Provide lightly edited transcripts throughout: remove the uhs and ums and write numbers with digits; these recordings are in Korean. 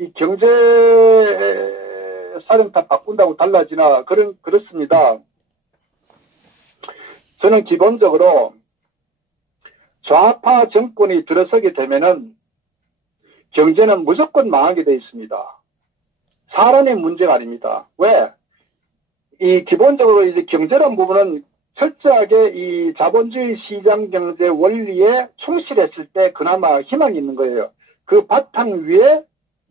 이 경제 사령탑 바꾼다고 달라지나, 그렇습니다. 저는 기본적으로 좌파 정권이 들어서게 되면은 경제는 무조건 망하게 되어 있습니다. 사람의 문제가 아닙니다. 왜? 이 기본적으로 이제 경제란 부분은 철저하게 이 자본주의 시장 경제 원리에 충실했을 때 그나마 희망이 있는 거예요. 그 바탕 위에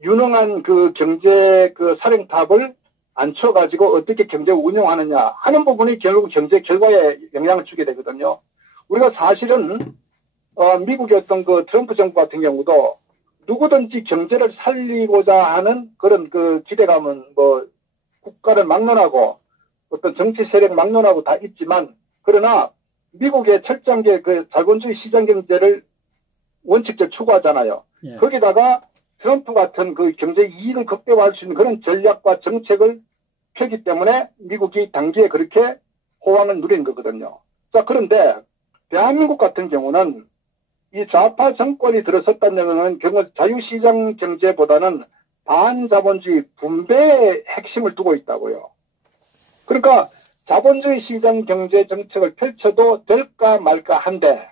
유능한 그 경제 그 사령탑을 앉혀가지고 어떻게 경제 운영하느냐 하는 부분이 결국 경제 결과에 영향을 주게 되거든요. 우리가 사실은 미국의 어떤 그 트럼프 정부 같은 경우도 누구든지 경제를 살리고자 하는 그런 그 기대감은 뭐 국가를 막론하고 어떤 정치 세력 막론하고 다 있지만, 그러나 미국의 철저하게 그 자본주의 시장 경제를 원칙적으로 추구하잖아요. 예. 거기다가 트럼프 같은 그 경제 이익을 극대화할 수 있는 그런 전략과 정책을 펴기 때문에 미국이 단기에 그렇게 호황을 누린 거거든요. 자, 그런데 대한민국 같은 경우는 이 좌파 정권이 들어섰다는 경우 자유시장 경제보다는 반자본주의 분배의 핵심을 두고 있다고요. 그러니까 자본주의 시장 경제 정책을 펼쳐도 될까 말까 한데,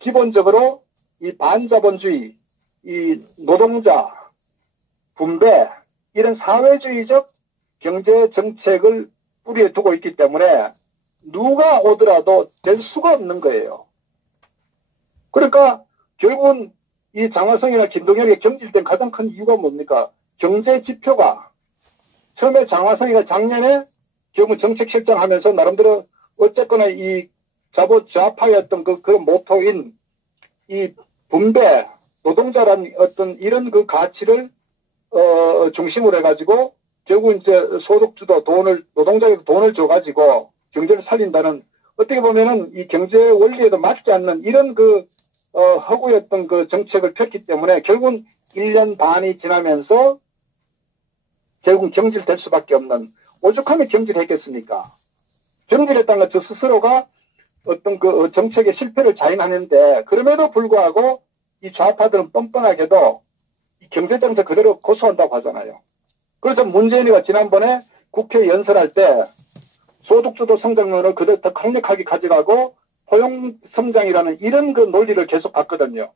기본적으로 이 반자본주의, 이 노동자 분배, 이런 사회주의적 경제 정책을 뿌리에 두고 있기 때문에 누가 오더라도 될 수가 없는 거예요. 그러니까 결국은 이 장화성이나 김동연이 경질된 가장 큰 이유가 뭡니까? 경제 지표가 처음에 장화성이가 작년에 결국 정책 실정하면서 나름대로 어쨌거나 이 좌파였던 그 모토인 이 분배, 노동자라는 어떤 이런 그 가치를 중심으로 해가지고 결국 이제 소득주도 노동자에게 돈을 줘가지고 경제를 살린다는, 어떻게 보면은 이 경제 원리에도 맞지 않는 이런 허구였던 그 정책을 폈기 때문에 결국은 1년 반이 지나면서 결국은 경질될 수밖에 없는, 오죽하면 경질했겠습니까? 경질했다는 것 저 스스로가 어떤 그 정책의 실패를 자인하는데, 그럼에도 불구하고 이 좌파들은 뻔뻔하게도 이 경제정책 그대로 고수한다고 하잖아요. 그래서 문재인이가 지난번에 국회 연설할 때 소득주도 성장론을 그대로 더 강력하게 가져가고 포용성장이라는 이런 그 논리를 계속 봤거든요.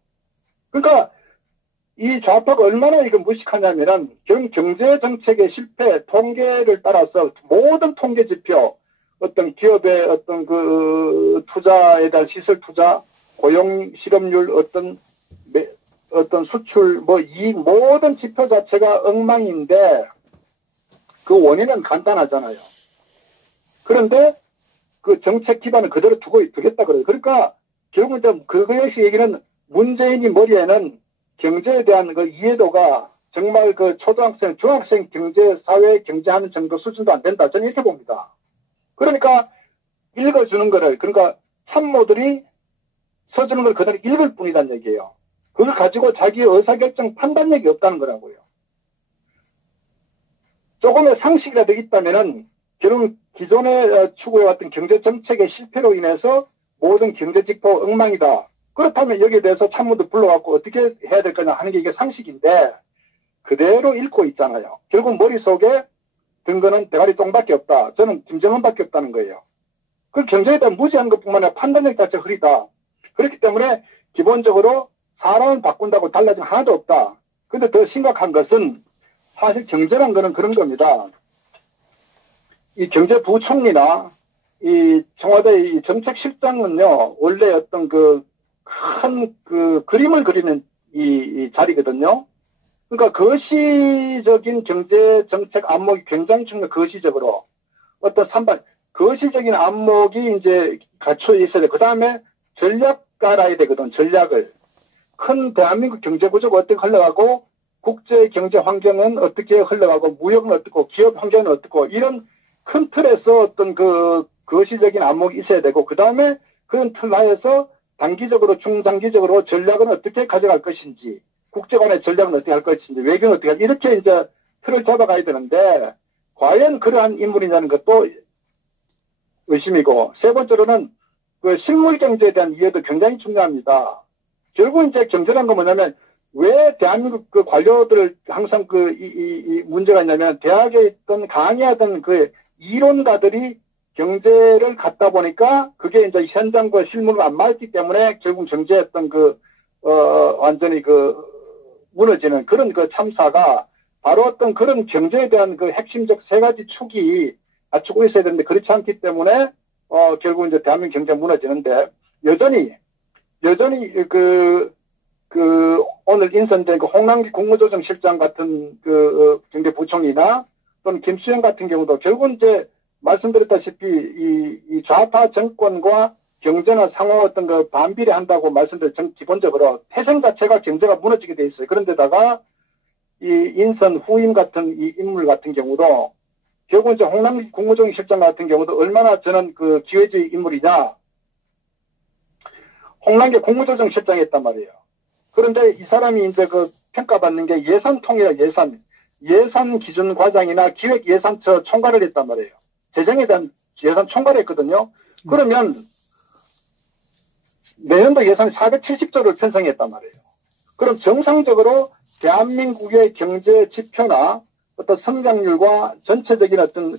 그러니까 이 좌파가 얼마나 이거 무식하냐면은 경제정책의 실패 통계를 따라서 모든 통계 지표, 어떤 기업의 어떤 그 투자에 대한 시설 투자, 고용 실업률, 어떤 수출, 이익, 모든 지표 자체가 엉망인데 그 원인은 간단하잖아요. 그런데 그 정책 기반을 그대로 두겠다 그래요. 그러니까 결국 이제 그것이 얘기는 문재인이 머리에는 경제에 대한 그 이해도가 정말 그 초등학생, 중학생 경제, 사회 경제하는 정도 수준도 안 된다. 저는 이렇게 봅니다. 그러니까 읽어주는 거를, 그러니까 참모들이 써주는 걸 그대로 읽을 뿐이란 얘기예요. 그걸 가지고 자기의 의사결정 판단력이 없다는 거라고요. 조금의 상식이라도 있다면은 결국 기존에 추구해왔던 경제정책의 실패로 인해서 모든 경제지표 엉망이다. 그렇다면 여기에 대해서 참모들 불러갖고 어떻게 해야 될 거냐 하는 게 이게 상식인데 그대로 읽고 있잖아요. 결국 머릿속에 든 거는 대가리 똥밖에 없다. 저는 김정은밖에 없다는 거예요. 그 경제에 대한 무지한 것뿐만 아니라 판단력 자체가 흐리다. 그렇기 때문에 기본적으로 사람을 바꾼다고 달라진 하나도 없다. 근데 더 심각한 것은 사실 경제란 거는 그런 겁니다. 이 경제부총리나 이 청와대 이 정책실장은요, 원래 어떤 큰 그림을 그리는 이 자리거든요. 그러니까 거시적인 경제 정책 안목이 굉장히 중요해요. 거시적으로. 어떤 거시적인 안목이 이제 갖춰 있어야 돼. 그 다음에 전략가라야 되거든, 전략을. 큰 대한민국 경제 구조가 어떻게 흘러가고, 국제 경제 환경은 어떻게 흘러가고, 무역은 어떻고, 기업 환경은 어떻고, 이런 큰 틀에서 어떤 거시적인 안목이 있어야 되고, 그 다음에 그런 틀 하에서 단기적으로, 중장기적으로 전략은 어떻게 가져갈 것인지, 국제관의 전략은 어떻게 할 것인지, 외교는 어떻게 이렇게 이제 틀을 잡아가야 되는데, 과연 그러한 인물이냐는 것도 의심이고, 세 번째로는 그 실물 경제에 대한 이해도 굉장히 중요합니다. 결국 이제 경제란 건 뭐냐면, 왜 대한민국 그 관료들을 항상 이 문제가 있냐면 대학에 있던 강의하던 그 이론가들이 경제를 갖다 보니까 그게 이제 현장과 실무가 안 맞기 때문에 결국 경제했던 완전히 무너지는 그런 참사가 바로 어떤 그런 경제에 대한 핵심적 세 가지 축이 갖추고 있어야 되는데 그렇지 않기 때문에 결국 이제 대한민국 경제가 무너지는데 여전히 오늘 인선된 홍남기 국무조정실장 같은 경제부총리나 또는 김수영 같은 경우도 결국은 이제 말씀드렸다시피 이 좌파 정권과 경제나 상호 어떤 반비례한다고 기본적으로 태생 자체가 경제가 무너지게 돼 있어요. 그런데다가 이 인선 후임 같은 이 인물 같은 경우도 결국 이제 홍남기 국무조정실장 같은 경우도 얼마나 저는 기회주의 인물이냐. 홍남기 국무조정실장이 했단 말이에요. 그런데 이 사람이 이제 평가받는 게 예산통이라 예산 기준 과장이나 기획예산처 총괄을 했단 말이에요. 재정에 대한 예산 총괄을 했거든요. 그러면 내년도 예산 470조를 편성했단 말이에요. 그럼 정상적으로 대한민국의 경제 지표나 어떤 성장률과 전체적인 어떤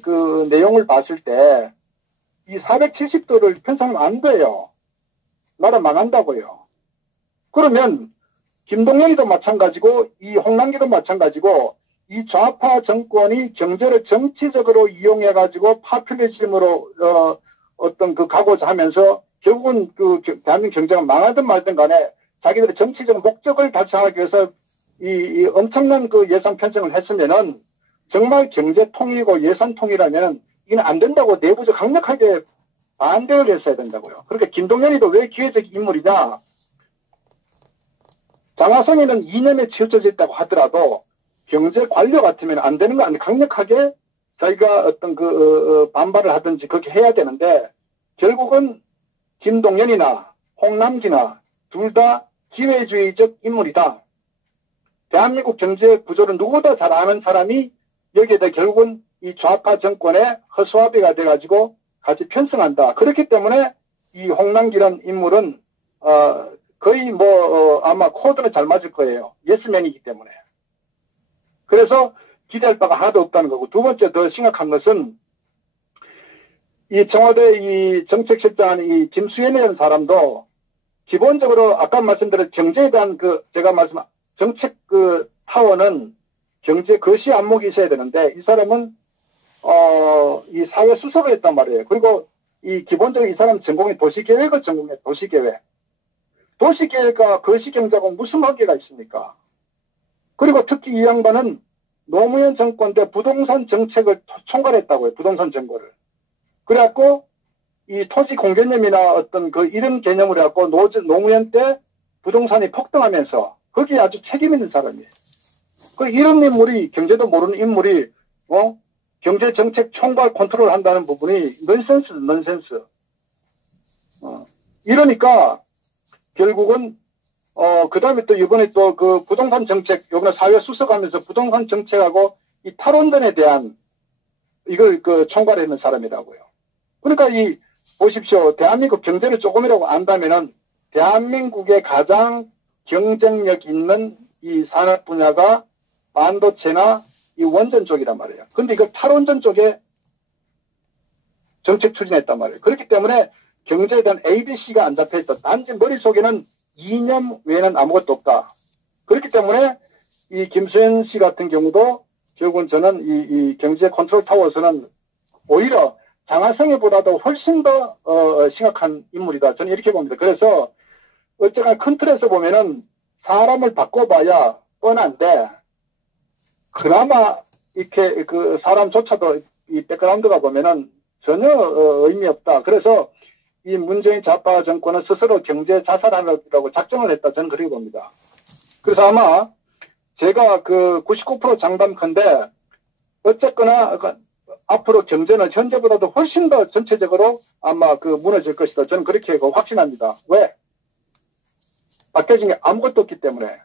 내용을 봤을 때 이 470조를 편성하면 안 돼요. 나라 망한다고요. 그러면 김동연이도 마찬가지고 이 홍남기도 마찬가지고 이 좌파 정권이 경제를 정치적으로 이용해가지고 파퓰리즘으로 가고자 하면서 결국은 대한민국 경제가 망하든 말든 간에 자기들의 정치적 목적을 달성하기 위해서 이 엄청난 예산 편성을 했으면은 정말 경제 통일이고 예산 통일하면은 이건 안 된다고 내부적 강력하게 반대를 했어야 된다고요. 그러니까 김동연이도 왜 기회적 인물이냐? 장하성이는 이념에 치우쳐져 있다고 하더라도 경제 관료 같으면 안 되는 거 아니에요. 강력하게 자기가 어떤 반발을 하든지 그렇게 해야 되는데 결국은 김동연이나 홍남기나 둘 다 기회주의적 인물이다. 대한민국 경제 구조를 누구보다 잘 아는 사람이 여기에 대해 결국은 이 좌파 정권의 허수아비가 돼가지고 같이 편승한다. 그렇기 때문에 이 홍남기란 인물은 거의 아마 코드는 잘 맞을 거예요. 예스맨이기 때문에. 그래서 기대할 바가 하나도 없다는 거고, 두 번째 더 심각한 것은 이 청와대 이 정책실장 이 김수현이라는 사람도 기본적으로 아까 말씀드린 경제에 대한 제가 정책 타원은 경제 거시 안목이 있어야 되는데 이 사람은 이 사회 수석을 했단 말이에요. 그리고 이 기본적으로 이 사람 전공이 도시계획을 전공해. 도시계획. 도시계획과 거시경제하고 무슨 관계가 있습니까? 그리고 특히 이 양반은 노무현 정권 때 부동산 정책을 총괄했다고요. 부동산 정보를. 그래갖고 이 토지 공개념이나 어떤 이런 개념을 해갖고 노무현 때 부동산이 폭등하면서 거기에 아주 책임 있는 사람이에요. 이런 인물이 경제도 모르는 인물이 경제 정책 총괄 컨트롤 한다는 부분이 넌센스. 이러니까 결국은 그 다음에 또 이번에 또 부동산 정책, 요번에 사회 수석하면서 부동산 정책하고 이 탈원전에 대한 이걸 총괄하는 사람이라고요. 그러니까 보십시오. 대한민국 경제를 조금이라도 안다면은 대한민국의 가장 경쟁력 있는 이 산업 분야가 반도체나 이 원전 쪽이란 말이에요. 근데 이걸 탈원전 쪽에 정책 추진했단 말이에요. 그렇기 때문에 경제에 대한 ABC가 안 잡혀있다. 단지 머릿속에는 이념 외에는 아무것도 없다. 그렇기 때문에 이 김수현 씨 같은 경우도 결국은 저는 이 경제 컨트롤 타워에서는 오히려 장하성이보다도 훨씬 더 심각한 인물이다. 저는 이렇게 봅니다. 그래서 어쨌거나 큰 틀에서 보면은 사람을 바꿔봐야 뻔한데 그나마 이렇게 사람조차도 이 백그라운드가 보면은 전혀 의미 없다. 그래서 이 문재인 좌파 정권은 스스로 경제 자살하려고 작정을 했다. 저는 그렇게 봅니다. 그래서 아마 제가 99% 장담컨대 어쨌거나 앞으로 경제는 현재보다도 훨씬 더 전체적으로 아마 무너질 것이다. 저는 그렇게 확신합니다. 왜? 바뀌어진 게 아무것도 없기 때문에.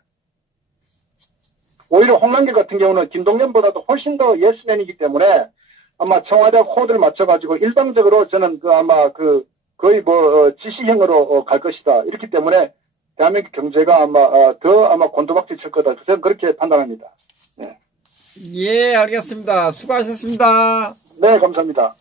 오히려 홍남기 같은 경우는 김동연보다도 훨씬 더 예스맨이기 때문에 아마 청와대 코드를 맞춰가지고 일방적으로 저는 아마 거의 지시형으로 갈 것이다. 이렇기 때문에 대한민국 경제가 아마 더 곤두박질 칠 거다. 저는 그렇게 판단합니다. 네. 예, 알겠습니다. 수고하셨습니다. 네, 감사합니다.